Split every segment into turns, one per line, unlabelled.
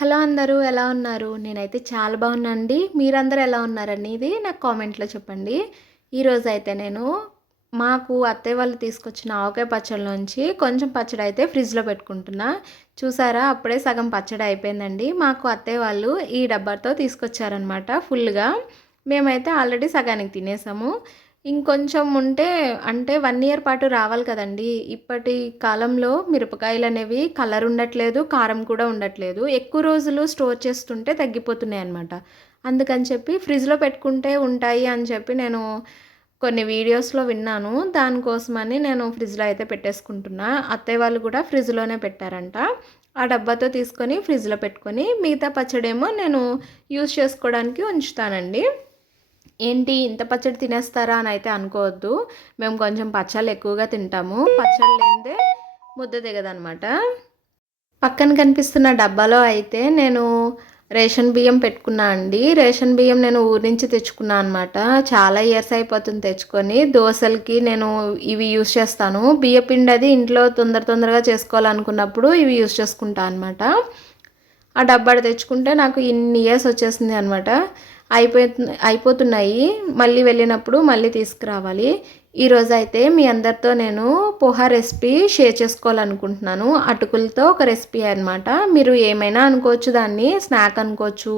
Hello అందరూ ఎలా ఉన్నారు? నేనైతే చాలా బాగున్నానండి. మీరందరూ ఎలా ఉన్నారని ఇది నాకు కామెంట్లో చెప్పండి. ఈరోజు అయితే నేను మాకు అత్తయ్య వాళ్ళు తీసుకొచ్చిన ఆవకాయ పచ్చడిలోంచి కొంచెం పచ్చడి అయితే ఫ్రిడ్జ్లో పెట్టుకుంటున్నా. చూసారా? అప్పుడే సగం పచ్చడి అయిపోయిందండి. మాకు అత్తయ్య వాళ్ళు ఈ డబ్బాతో తీసుకొచ్చారనమాట ఫుల్గా. మేమైతే ఆల్రెడీ సగానికి తినేసాము. ఇంకొంచెం ఉంటే అంటే వన్ ఇయర్ పాటు రావాలి కదండి. ఇప్పటి కాలంలో మిరపకాయలు అనేవి కలర్ ఉండట్లేదు కారం కూడా ఉండట్లేదు. ఎక్కువ రోజులు స్టోర్ చేస్తుంటే తగ్గిపోతున్నాయి అనమాట అందుకని చెప్పి ఫ్రిడ్జ్లో పెట్టుకుంటే ఉంటాయి అని చెప్పి నేను కొన్ని వీడియోస్లో విన్నాను. దానికోసమని నేను ఫ్రిడ్జ్లో అయితే పెట్టేసుకుంటున్నా. అత్తయ్య వాళ్ళు కూడా ఫ్రిడ్జ్లోనే పెట్టారంట. ఆ డబ్బాతో తీసుకొని ఫ్రిడ్జ్లో పెట్టుకొని మిగతా పచ్చడేమో నేను యూజ్ చేసుకోవడానికి ఉంచుతానండి. ఏంటి ఇంత పచ్చడి తినేస్తారా అని అయితే అనుకోవద్దు. మేము కొంచెం పచ్చళ్ళు ఎక్కువగా తింటాము. పచ్చళ్ళు లేదే ముద్ద దిగదనమాట. పక్కన కనిపిస్తున్న డబ్బాలో అయితే నేను రేషన్ బియ్యం పెట్టుకున్నా అండి. రేషన్ బియ్యం నేను ఊరి నుంచి తెచ్చుకున్నా అనమాట. చాలా ఇయర్స్ అయిపోతుంది తెచ్చుకొని. దోశలకి నేను ఇవి యూస్ చేస్తాను. బియ్య పిండి అది ఇంట్లో తొందర తొందరగా చేసుకోవాలనుకున్నప్పుడు ఇవి యూస్ చేసుకుంటా అనమాట. ఆ డబ్బా తెచ్చుకుంటే నాకు ఇన్ని ఇయర్స్ వచ్చేసింది అనమాట. అయిపోతు అయిపోతున్నాయి. మళ్ళీ వెళ్ళినప్పుడు మళ్ళీ తీసుకురావాలి. ఈరోజు అయితే మీ అందరితో నేను పోహా రెసిపీ షేర్ చేసుకోవాలనుకుంటున్నాను. అటుకులతో ఒక రెసిపీ అనమాట మీరు ఏమైనా అనుకోవచ్చు దాన్ని. స్నాక్ అనుకోవచ్చు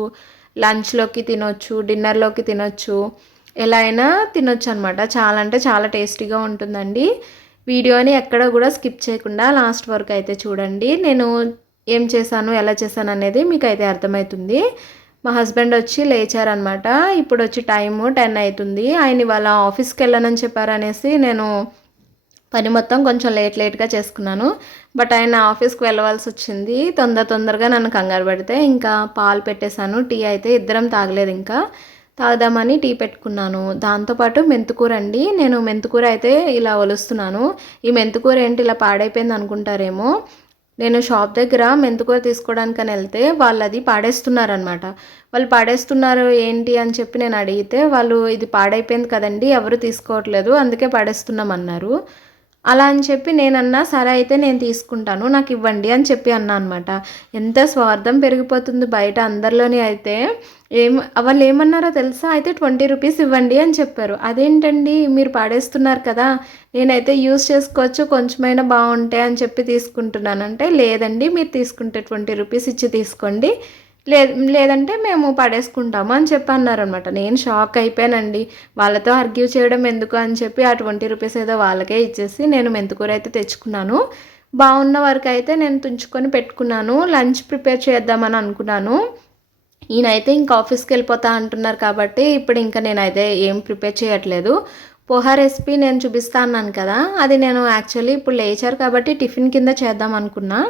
లంచ్లోకి తినొచ్చు డిన్నర్లోకి తినొచ్చు. ఎలా అయినా తినొచ్చు అనమాట చాలా అంటే చాలా టేస్టీగా ఉంటుందండి. వీడియోని ఎక్కడ కూడా స్కిప్ చేయకుండా లాస్ట్ వరకు అయితే చూడండి. నేను ఏం చేశాను ఎలా చేశాను అనేది మీకు అయితే అర్థమవుతుంది. మా హస్బెండ్ వచ్చి లేచారనమాట. ఇప్పుడు వచ్చి టైము టెన్ అవుతుంది ఆయన ఇవాళ ఆఫీస్కి వెళ్ళనని చెప్పారనేసి నేను పని మొత్తం కొంచెం లేట్ లేట్గా చేసుకున్నాను. బట్ ఆయన ఆఫీస్కి వెళ్ళవలసి వచ్చింది. తొందర తొందరగా నన్ను కంగారు పెడితే ఇంకా పాలు పెట్టేశాను. టీ అయితే ఇద్దరం తాగలేదు ఇంకా. తాగుదామని టీ పెట్టుకున్నాను. దాంతోపాటు మెంతుకూర అండి. నేను మెంతుకూర అయితే ఇలా ఒలుస్తున్నాను. ఈ మెంతుకూర ఏంటి? ఇలా పాడైపోయింది అనుకుంటారేమో. నేను షాప్ దగ్గర మెంతుకూర తీసుకోవడానికని వెళ్తే వాళ్ళు అది పాడేస్తున్నారనమాట వాళ్ళు పాడేస్తున్నారు ఏంటి అని చెప్పి నేను అడిగితే వాళ్ళు ఇది పాడైపోయింది కదండి ఎవరు తీసుకోవట్లేదు అందుకే పాడేస్తున్నాం అన్నారు అలా అని చెప్పి నేనన్నా సరే అయితే నేను తీసుకుంటాను నాకు ఇవ్వండి అని చెప్పి అన్నా అనమాట ఎంత స్వార్థం పెరిగిపోతుంది బయట అందరిలోని అయితే. ఏం వాళ్ళు ఏమన్నారో తెలుసా? అయితే ట్వంటీ రూపీస్ ఇవ్వండి అని చెప్పారు. అదేంటండి? మీరు పాడేస్తున్నారు కదా. నేనైతే యూస్ చేసుకోవచ్చు కొంచెమైనా బాగుంటాయి అని చెప్పి తీసుకుంటున్నాను. అంటే లేదండి మీరు తీసుకుంటే ట్వంటీ రూపీస్ ఇచ్చి తీసుకోండి. లే లేదంటే మేము పడేసుకుంటాము అని చెప్పి అన్నారనమాట నేను షాక్ అయిపోయానండి. వాళ్ళతో ఆర్గ్యూ చేయడం ఎందుకు అని చెప్పి ఆ ట్వంటీ రూపీస్ ఏదో వాళ్ళకే ఇచ్చేసి నేను మెంతుకూర అయితే తెచ్చుకున్నాను. బాగున్న వరకు అయితే నేను తుంచుకొని పెట్టుకున్నాను. లంచ్ ప్రిపేర్ చేద్దామని అనుకున్నాను. ఈయనైతే ఇంకా ఆఫీస్కి వెళ్ళిపోతా అంటున్నారు కాబట్టి ఇప్పుడు ఇంకా నేనైతే ఏం ప్రిపేర్ చేయట్లేదు. పోహా రెసిపీ నేను చూపిస్తా అన్నాను కదా అది నేను యాక్చువల్లీ ఇప్పుడు లేచారు కాబట్టి టిఫిన్ కింద చేద్దాం అనుకున్నా.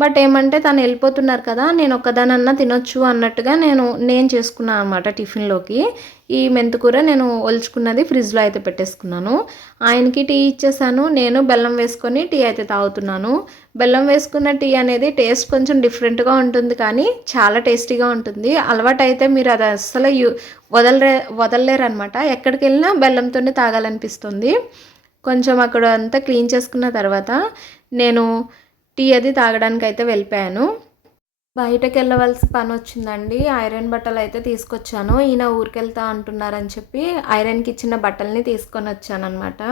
బట్ ఏమంటే తను వెళ్ళిపోతున్నారు కదా నేను ఒక్కదానన్నా తినొచ్చు అన్నట్టుగా నేను నేను చేసుకున్నాను అనమాట టిఫిన్లోకి ఈ మెంతుకూర నేను ఒలుచుకున్నది ఫ్రిడ్జ్లో అయితే పెట్టేసుకున్నాను. ఆయనకి టీ ఇచ్చేసాను నేను బెల్లం వేసుకొని టీ అయితే తాగుతున్నాను. బెల్లం వేసుకున్న టీ అనేది టేస్ట్ కొంచెం డిఫరెంట్గా ఉంటుంది కానీ చాలా టేస్టీగా ఉంటుంది. అలవాటు అయితే మీరు అది అస్సలు యూ వదలరే వదలలేరు అనమాట ఎక్కడికి వెళ్ళినా బెల్లంతోనే తాగాలనిపిస్తుంది. కొంచెం అక్కడ అంతా క్లీన్ చేసుకున్న తర్వాత నేను టీ అది తాగడానికి అయితే వెళ్ళిపోయాను. బయటకు వెళ్ళవలసిన పని వచ్చిందండి ఐరన్ బట్టలు అయితే తీసుకొచ్చాను. ఈయన ఊరికెళ్తా అంటున్నారని చెప్పి ఐరన్కి ఇచ్చిన బట్టల్ని తీసుకొని వచ్చాను అనమాట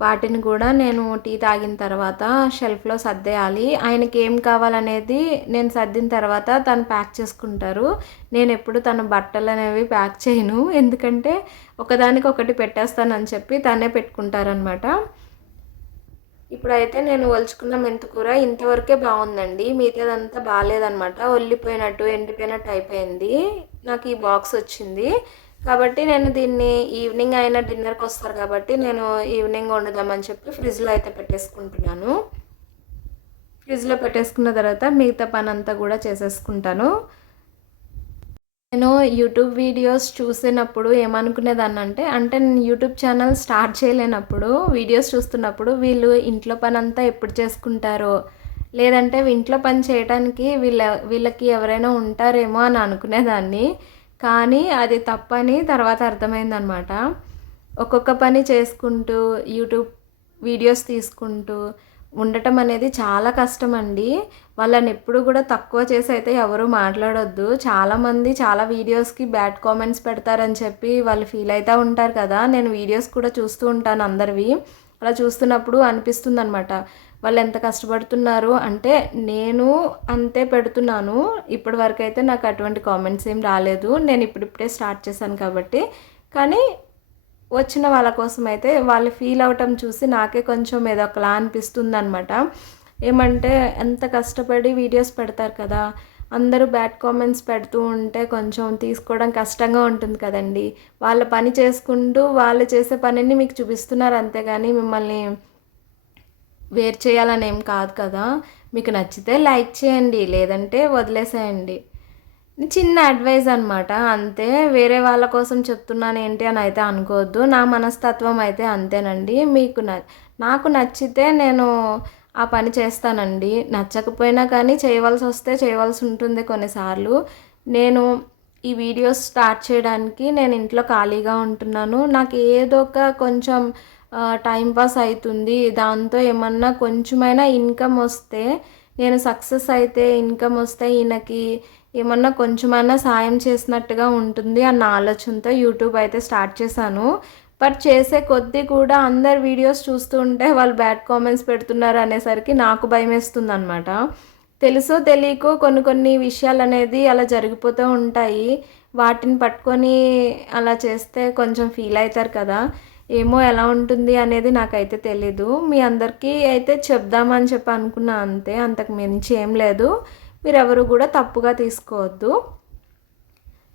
వాటిని కూడా నేను టీ తాగిన తర్వాత షెల్ఫ్లో సర్దేయాలి. ఆయనకి ఏం కావాలనేది నేను సర్దిన తర్వాత తను ప్యాక్ చేసుకుంటారు. నేను ఎప్పుడు తన బట్టలు అనేవి ప్యాక్ చేయను. ఎందుకంటే ఒకదానికి ఒకటి పెట్టేస్తానని చెప్పి తనే పెట్టుకుంటారనమాట ఇప్పుడైతే నేను ఒలుచుకున్న మెంతుకూర ఇంతవరకే బాగుందండి. మిగతాదంతా బాగాలేదనమాట ఒల్లిపోయినట్టు ఎండిపోయినట్టు అయిపోయింది. నాకు ఈ బాక్స్ వచ్చింది. కాబట్టి నేను దీన్ని ఈవినింగ్ అయినా డిన్నర్కి వస్తారు కాబట్టి నేను ఈవినింగ్ వండుదామని చెప్పి ఫ్రిడ్జ్లో అయితే పెట్టేసుకుంటున్నాను. ఫ్రిడ్జ్లో పెట్టేసుకున్న తర్వాత మిగతా పని అంతా కూడా చేసేసుకుంటాను. నేను యూట్యూబ్ వీడియోస్ చూసినప్పుడు ఏమనుకునేదాన్ని అంటే అంటే నేను యూట్యూబ్ ఛానల్ స్టార్ట్ చేయలేనప్పుడు వీడియోస్ చూస్తున్నప్పుడు వీళ్ళు ఇంట్లో పని అంతా ఎప్పుడు చేసుకుంటారో లేదంటే ఇంట్లో పని చేయడానికి వీళ్ళ వీళ్ళకి ఎవరైనా ఉంటారేమో అని అనుకునేదాన్ని. కానీ అది తప్పని తర్వాత అర్థమైందనమాట. ఒక్కొక్క పని చేసుకుంటూ యూట్యూబ్ వీడియోస్ తీసుకుంటూ ఉండటం అనేది చాలా కష్టం అండి వాళ్ళని ఎప్పుడు కూడా తక్కువ చేసి అయితే ఎవరు మాట్లాడొద్దు. చాలామంది చాలా వీడియోస్కి బ్యాడ్ కామెంట్స్ పెడతారని చెప్పి వాళ్ళు ఫీల్ అవుతూ ఉంటారు కదా. నేను వీడియోస్ కూడా చూస్తూ ఉంటాను అందరివి. అలా చూస్తున్నప్పుడు అనిపిస్తుంది అనమాట వాళ్ళు ఎంత కష్టపడుతున్నారు అంటే నేను అంతే పెడుతున్నాను. ఇప్పటి వరకు అయితే నాకు అటువంటి కామెంట్స్ ఏం రాలేదు. నేను ఇప్పుడిప్పుడే స్టార్ట్ చేశాను కాబట్టి. కానీ వచ్చిన వాళ్ళ కోసం అయితే వాళ్ళు ఫీల్ అవటం చూసి నాకే కొంచెం ఏదో ఒకలా అనిపిస్తుంది అనమాట ఏమంటే ఎంత కష్టపడి వీడియోస్ పెడతారు కదా. అందరూ బ్యాడ్ కామెంట్స్ పెడుతూ ఉంటే కొంచెం తీసుకోవడం కష్టంగా ఉంటుంది కదండి. వాళ్ళ పని చేసుకుంటూ వాళ్ళు చేసే పనిని మీకు చూపిస్తున్నారు అంతేగాని మిమ్మల్ని వేరు చేయాలని ఏం కాదు కదా. మీకు నచ్చితే లైక్ చేయండి లేదంటే వదిలేసేయండి. చిన్న అడ్వైజ్ అనమాట అంతే వేరే వాళ్ళ కోసం చెప్తున్నాను ఏంటి అని అయితే అనుకోవద్దు. నా మనస్తత్వం అయితే అంతేనండి. మీకు న నాకు నచ్చితే నేను ఆ పని చేస్తానండి. నచ్చకపోయినా కానీ చేయవలసి వస్తే చేయవలసి ఉంటుంది కొన్నిసార్లు. నేను ఈ వీడియోస్ స్టార్ట్ చేయడానికి నేను ఇంట్లో ఖాళీగా ఉంటున్నాను. నాకు ఏదో ఒక కొంచెం టైం పాస్ అవుతుంది దాంతో ఏమన్నా కొంచెమైనా ఇన్కమ్ వస్తే నేను సక్సెస్ అయితే ఇన్కమ్ వస్తే ఈయనకి ఏమన్నా కొంచెమైనా సాయం చేసినట్టుగా ఉంటుంది అన్న ఆలోచనతో యూట్యూబ్ అయితే స్టార్ట్ చేశాను. బట్ చేసే కొద్దీ కూడా అందరు వీడియోస్ చూస్తూ ఉంటే వాళ్ళు బ్యాడ్ కామెంట్స్ పెడుతున్నారు అనేసరికి నాకు భయం వేస్తుంది అనమాట తెలుసో తెలియకో కొన్ని కొన్ని విషయాలు అనేది అలా జరిగిపోతూ ఉంటాయి. వాటిని పట్టుకొని అలా చేస్తే కొంచెం ఫీల్ అవుతారు కదా. ఏమో ఎలా ఉంటుంది అనేది నాకైతే తెలీదు. మీ అందరికీ అయితే చెప్దామని చెప్పి అనుకున్నా అంతే అంతకు మించి ఏం లేదు. మీరెవరు కూడా తప్పుగా తీసుకోవద్దు.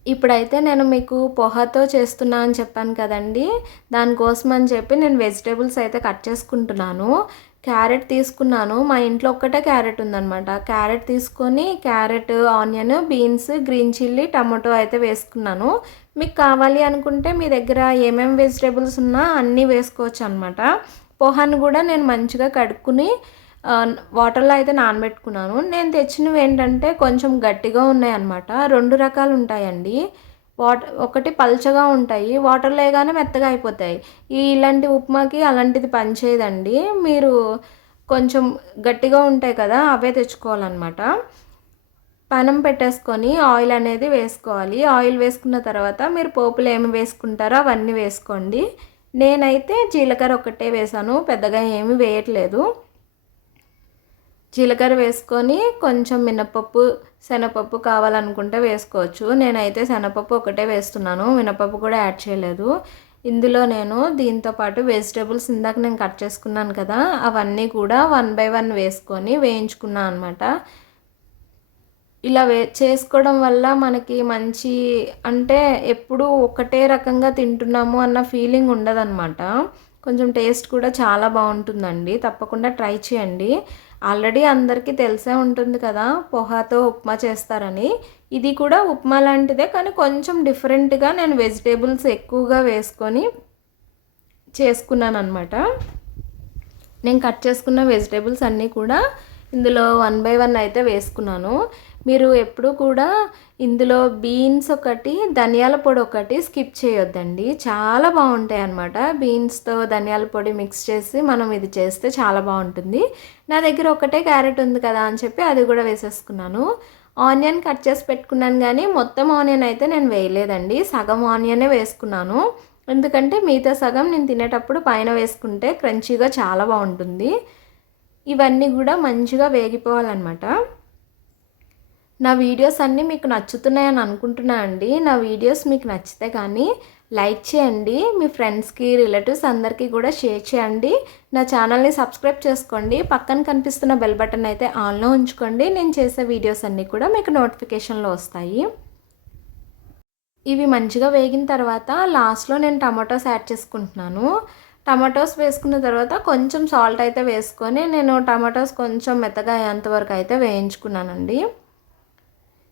ఇప్పుడైతే నేను మీకు పొహతో చేస్తున్నా అని చెప్పాను కదండి. దానికోసం అని చెప్పి నేను వెజిటేబుల్స్ అయితే కట్ చేసుకుంటున్నాను. క్యారెట్ తీసుకున్నాను. మా ఇంట్లో ఒక్కటే క్యారెట్ ఉందనమాట క్యారెట్ తీసుకొని carrot onion beans green chilli tomato అయితే వేసుకున్నాను. మీకు కావాలి అనుకుంటే మీ దగ్గర ఏమేమి వెజిటేబుల్స్ ఉన్నా అన్నీ వేసుకోవచ్చు అనమాట పోహాను కూడా నేను మంచిగా కడుక్కుని వాటర్లో అయితే నానబెట్టుకున్నాను. నేను తెచ్చినవి ఏంటంటే కొంచెం గట్టిగా ఉన్నాయి అన్నమాట. రెండు రకాలు ఉంటాయండి. వాటర్ ఒకటి పల్చగా ఉంటాయి. వాటర్లో లేగానే మెత్తగా అయిపోతాయి. ఈ ఇలాంటి ఉప్మాకి అలాంటిది పనిచేయదండి. మీరు కొంచెం గట్టిగా ఉంటాయి కదా అవే తెచ్చుకోవాలన్నమాట. పనం పెట్టేసుకొని ఆయిల్ అనేది వేసుకోవాలి. ఆయిల్ వేసుకున్న తర్వాత మీరు పోపులు ఏమి వేసుకుంటారో అవన్నీ వేసుకోండి. నేనైతే జీలకర్ర ఒకటే వేసాను. పెద్దగా ఏమి వేయట్లేదు. జీలకర్ర వేసుకొని కొంచెం మినపప్పు శనగపప్పు కావాలనుకుంటే వేసుకోవచ్చు. నేనైతే శనగపప్పు ఒకటే వేస్తున్నాను. మినపప్పు కూడా యాడ్ చేయలేదు. ఇందులో నేను దీంతో పాటు వెజిటేబుల్స్ ఇందాక నేను కట్ చేసుకున్నాను కదా అవన్నీ కూడా వన్ బై వన్ వేసుకొని వేయించుకున్నాను అనమాట ఇలా వే చేసుకోవడం వల్ల మనకి మంచి అంటే ఎప్పుడు ఒకటే రకంగా తింటున్నాము అన్న ఫీలింగ్ ఉండదన్నమాట. కొంచెం టేస్ట్ కూడా చాలా బాగుంటుందండి. తప్పకుండా ట్రై చేయండి. ఆల్రెడీ అందరికీ తెలిసే ఉంటుంది కదా పొహాతో ఉప్మా చేస్తారని. ఇది కూడా ఉప్మా లాంటిదే కానీ కొంచెం డిఫరెంట్గా నేను వెజిటేబుల్స్ ఎక్కువగా వేసుకొని చేసుకున్నాను అనమాట నేను కట్ చేసుకున్న వెజిటేబుల్స్ అన్నీ కూడా ఇందులో వన్ బై వన్ అయితే వేసుకున్నాను. మీరు ఎప్పుడు కూడా ఇందులో బీన్స్ ఒకటి ధనియాల పొడి ఒకటి స్కిప్ చేయొద్దండి. చాలా బాగుంటాయి అన్నమాట బీన్స్తో ధనియాల పొడి మిక్స్ చేసి మనం ఇది చేస్తే చాలా బాగుంటుంది. నా దగ్గర ఒకటే క్యారెట్ ఉంది కదా అని చెప్పి అది కూడా వేసేసుకున్నాను. ఆనియన్ కట్ చేసి పెట్టుకున్నాను కానీ మొత్తం ఆనియన్ అయితే నేను వేయలేదండి. సగం ఆనియనే వేసుకున్నాను. ఎందుకంటే మిగతా సగం నేను తినేటప్పుడు పైన వేసుకుంటే క్రంచీగా చాలా బాగుంటుంది. ఇవన్నీ కూడా మంచిగా వేగిపోవాలన్నమాట. నా వీడియోస్ అన్నీ మీకు నచ్చుతున్నాయని అనుకుంటున్నా అండి. నా వీడియోస్ మీకు నచ్చితే కానీ లైక్ చేయండి. మీ ఫ్రెండ్స్కి రిలేటివ్స్ అందరికీ కూడా షేర్ చేయండి. నా ఛానల్ని సబ్స్క్రైబ్ చేసుకోండి. పక్కన కనిపిస్తున్న బెల్ బటన్ అయితే ఆన్లో ఉంచుకోండి. నేను చేసే వీడియోస్ అన్నీ కూడా మీకు నోటిఫికేషన్లో వస్తాయి. ఇవి మంచిగా వేగిన తర్వాత లాస్ట్లో నేను టమాటోస్ యాడ్ చేసుకుంటున్నాను. టమాటోస్ వేసుకున్న తర్వాత కొంచెం సాల్ట్ అయితే వేసుకొని నేను టమాటోస్ కొంచెం మెత్తగా అయ్యేంత వరకు అయితే వేయించుకున్నానండి.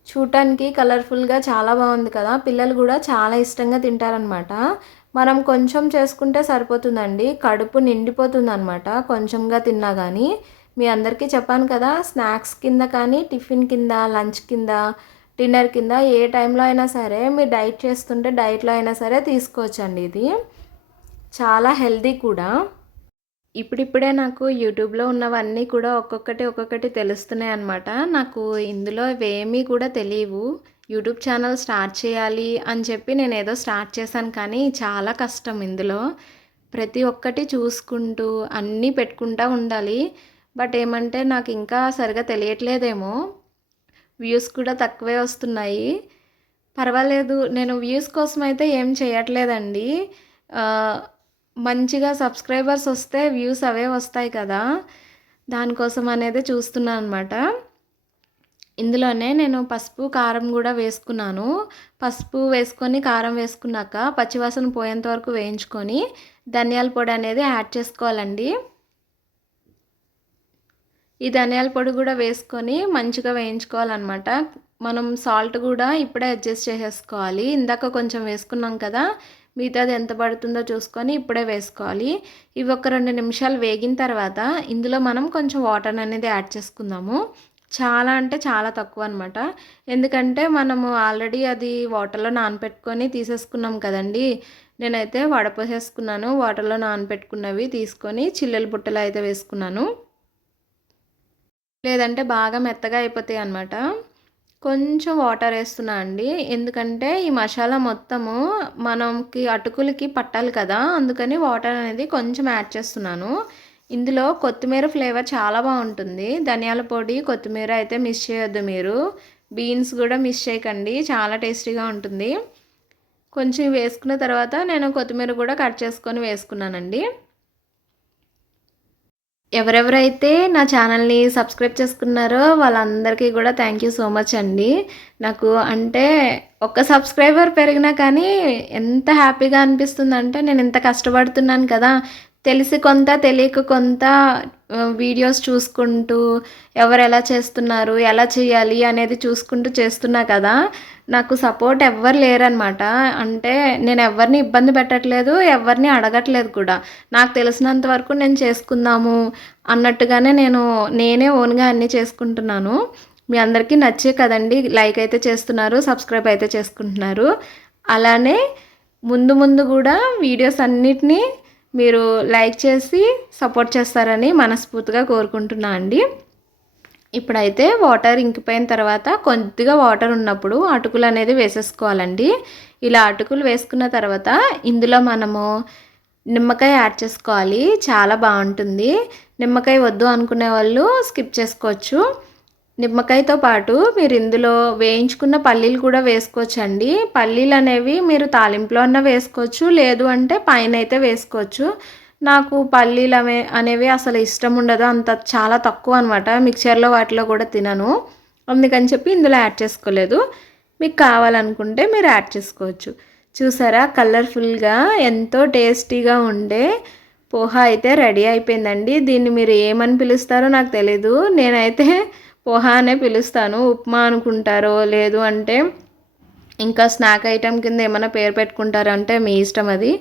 చూడటానికి కలర్ఫుల్గా చాలా బాగుంది కదా. పిల్లలు కూడా చాలా ఇష్టంగా తింటారనమాట మనం కొంచెం చేసుకుంటే సరిపోతుందండి. కడుపు నిండిపోతుంది అనమాట కొంచెంగా తిన్నా కానీ మీ అందరికీ చెప్పాను కదా స్నాక్స్ కింద కానీ టిఫిన్ కింద లంచ్ కింద డిన్నర్ కింద ఏ టైంలో అయినా సరే మీరు డైట్ చేస్తుంటే డైట్లో అయినా సరే తీసుకోవచ్చండి ఇది. చాలా హెల్దీ కూడా. ఇప్పుడిప్పుడే నాకు యూట్యూబ్లో ఉన్నవన్నీ కూడా ఒక్కొక్కటి ఒక్కొక్కటి తెలుస్తున్నాయి అన్నమాట. నాకు ఇందులో ఇవేమీ కూడా తెలియవు. యూట్యూబ్ ఛానల్ స్టార్ట్ చేయాలి అని చెప్పి నేను ఏదో స్టార్ట్ చేశాను కానీ చాలా కష్టం ఇందులో. ప్రతి ఒక్కటి చూసుకుంటూ అన్నీ పెట్టుకుంటూ ఉండాలి. బట్ ఏమంటే నాకు ఇంకా సరిగా తెలియట్లేదేమో. వ్యూస్ కూడా తక్కువే వస్తున్నాయి. పర్వాలేదు నేను వ్యూస్ కోసం అయితే ఏం చేయట్లేదండి. మంచిగా సబ్స్క్రైబర్స్ వస్తే వ్యూస్ అవే వస్తాయి కదా. దానికోసం అనేది చూస్తున్నాను అనమాట ఇందులోనే నేను పసుపు కారం కూడా వేసుకున్నాను. పసుపు వేసుకొని కారం వేసుకున్నాక పచ్చివాసన పోయేంత వరకు వేయించుకొని ధనియాల పొడి అనేది యాడ్ చేసుకోవాలండి. ఈ ధనియాల పొడి కూడా వేసుకొని మంచిగా వేయించుకోవాలన్నమాట. మనం సాల్ట్ కూడా ఇప్పుడే అడ్జస్ట్ చేసేసుకోవాలి. ఇందాక కొంచెం వేసుకున్నాం కదా మిగతాది ఎంత పడుతుందో చూసుకొని ఇప్పుడే వేసుకోవాలి. ఇవి ఒక రెండు నిమిషాలు వేగిన తర్వాత ఇందులో మనం కొంచెం వాటర్ అనేది యాడ్ చేసుకుందాము. చాలా అంటే చాలా తక్కువ అనమాట ఎందుకంటే మనము ఆల్రెడీ అది వాటర్లో నానపెట్టుకొని తీసేసుకున్నాం కదండి. నేనైతే వడపోసేసుకున్నాను వాటర్లో నానపెట్టుకున్నవి తీసుకొని చిల్లెల బుట్టలు అయితే వేసుకున్నాను. లేదంటే బాగా మెత్తగా అయిపోతాయి అన్నమాట. కొంచెం వాటర్ వేస్తున్నా అండి. ఎందుకంటే ఈ మసాలా మొత్తము మనకి అటుకులకి పట్టాలి కదా అందుకని వాటర్ అనేది కొంచెం యాడ్ చేస్తున్నాను. ఇందులో కొత్తిమీర ఫ్లేవర్ చాలా బాగుంటుంది. ధనియాల పొడి కొత్తిమీర అయితే మిస్ చేయొద్దు మీరు. బీన్స్ కూడా మిస్ చేయకండి చాలా టేస్టీగా ఉంటుంది. కొంచెం వేసుకున్న తర్వాత నేను కొత్తిమీర కూడా కట్ చేసుకొని వేసుకున్నానండి. ఎవరెవరైతే నా ఛానల్ని సబ్స్క్రైబ్ చేసుకున్నారో వాళ్ళందరికీ కూడా థ్యాంక్ యూ సో మచ్ అండి. నాకు అంటే ఒక్క సబ్స్క్రైబర్ పెరిగినా కానీ ఎంత హ్యాపీగా అనిపిస్తుంది అంటే నేను ఇంత కష్టపడుతున్నాను కదా. తెలిసి కొంత తెలియక కొంత వీడియోస్ చూసుకుంటూ ఎవరు ఎలా చేస్తున్నారు ఎలా చేయాలి అనేది చూసుకుంటూ చేస్తున్నా కదా. నాకు సపోర్ట్ ఎవ్వరు లేరనమాట అంటే నేను ఎవరిని ఇబ్బంది పెట్టట్లేదు ఎవరిని అడగట్లేదు కూడా. నాకు తెలిసినంత వరకు నేను చేసుకుందాము అన్నట్టుగానే నేను నేనే ఓన్గా అన్నీ చేసుకుంటున్నాను. మీ అందరికీ నచ్చే కదండి లైక్ అయితే చేస్తున్నారు సబ్స్క్రైబ్ అయితే చేసుకుంటున్నారు. అలానే ముందు ముందు కూడా వీడియోస్ అన్నిటినీ మీరు లైక్ చేసి సపోర్ట్ చేస్తారని మనస్ఫూర్తిగా కోరుకుంటున్నా అండి. ఇప్పుడైతే వాటర్ ఇంకిపోయిన తర్వాత కొద్దిగా వాటర్ ఉన్నప్పుడు అటుకులు అనేది వేసేసుకోవాలండి. ఇలా అటుకులు వేసుకున్న తర్వాత ఇందులో మనము నిమ్మకాయ యాడ్ చేసుకోవాలి. చాలా బాగుంటుంది. నిమ్మకాయ వద్దు అనుకునే వాళ్ళు స్కిప్ చేసుకోవచ్చు. నిమ్మకాయతో పాటు మీరు ఇందులో వేయించుకున్న పల్లీలు కూడా వేసుకోవచ్చండి. పల్లీలు అనేవి మీరు తాలింపులో అన్న వేసుకోవచ్చు. లేదు అంటే పైన అయితే వేసుకోవచ్చు. నాకు పల్లీలు అనే అనేవి అసలు ఇష్టం ఉండదు. అంత చాలా తక్కువ అనమాట మిక్చర్లో వాటిలో కూడా తినను. అందుకని చెప్పి ఇందులో యాడ్ చేసుకోలేదు. మీకు కావాలనుకుంటే మీరు యాడ్ చేసుకోవచ్చు. చూసారా? కలర్ఫుల్గా ఎంతో టేస్టీగా ఉండే పోహా అయితే రెడీ అయిపోయిందండి. దీన్ని మీరు ఏమని పిలుస్తారో నాకు తెలీదు. నేనైతే పోహా అనే పిలుస్తాను. ఉప్మా అనుకుంటారో లేదు అంటే ఇంకా స్నాక్ ఐటెం కింద ఏమైనా పేరు పెట్టుకుంటారంటే మీ ఇష్టం అది.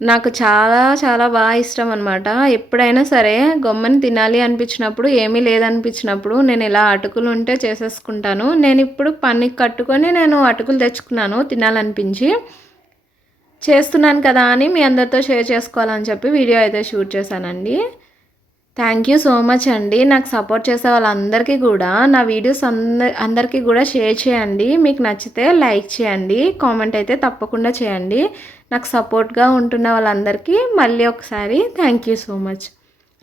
నాకు చాలా చాలా బాగా ఇష్టం అనమాట ఎప్పుడైనా సరే గొమ్మని తినాలి అనిపించినప్పుడు ఏమీ లేదనిపించినప్పుడు నేను ఇలా అటుకులు ఉంటే చేసేసుకుంటాను. నేను ఇప్పుడు పని కట్టుకొని నేను అటుకులు తెచ్చుకున్నాను తినాలనిపించి. చేస్తున్నాను కదా అని మీ అందరితో షేర్ చేసుకోవాలని చెప్పి వీడియో అయితే షూట్ చేశానండి. థ్యాంక్ యూ సో మచ్ అండి. నాకు సపోర్ట్ చేసే వాళ్ళందరికీ కూడా నా వీడియోస్ అందరి అందరికీ కూడా షేర్ చేయండి. మీకు నచ్చితే లైక్ చేయండి. కామెంట్ అయితే తప్పకుండా చేయండి. నాకు సపోర్ట్గా ఉంటున్న వాళ్ళందరికీ మళ్ళీ ఒకసారి thank you so much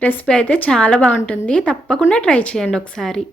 recipe అయితే చాలా బాగుంటుంది. తప్పకుండా ట్రై చేయండి ఒకసారి.